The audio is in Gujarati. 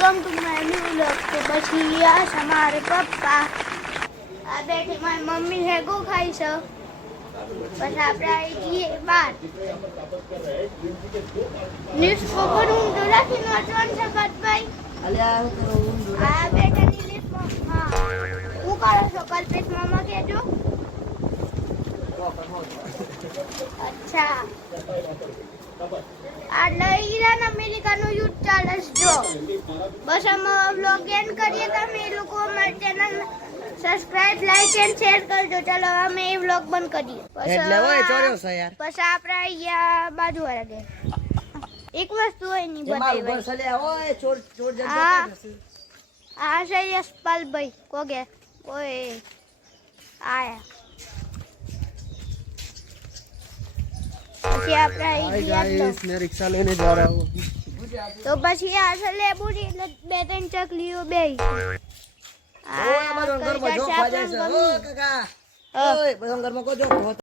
Welcome to my new vlog. તો પછી આ છે મારે પપ્પા, આ બેઠી મારી મમ્મી હેગો ખાઈ છે, પછી આપણે આવી જઈએ બહાર ન્યૂઝ પેપર ઊંધો રાખીને વાંચવાનું છે ભાઈ। આ બેઠાની લિસ્ટમાં હા હું કરો છો કલ્પેશ મામા કહેજો। અચ્છા એટલે ઈરાન અમેરિકાનો યુદ્ધ ચાલે છે જો। બસ અમે વ્લોગ એન્ડ કરીએ, તમે એ લોકો અમારી channel subscribe like and share કરજો। ચાલો અમે એ વ્લોગ બંધ કરીએ। પછી આપણે અહીંયા બાજુ વાળા ઘેર એક વસ્તુ હોય નહીં બતાવી આ છે યશપાલભાઈ કોગે ઓય આયા પછી આપણે रिक्शा लेने जा रहा हूँ। તો પછી આ છે લેબુડી એટલે બે ત્રણ ચકલીઓ બે ઘરમાં જો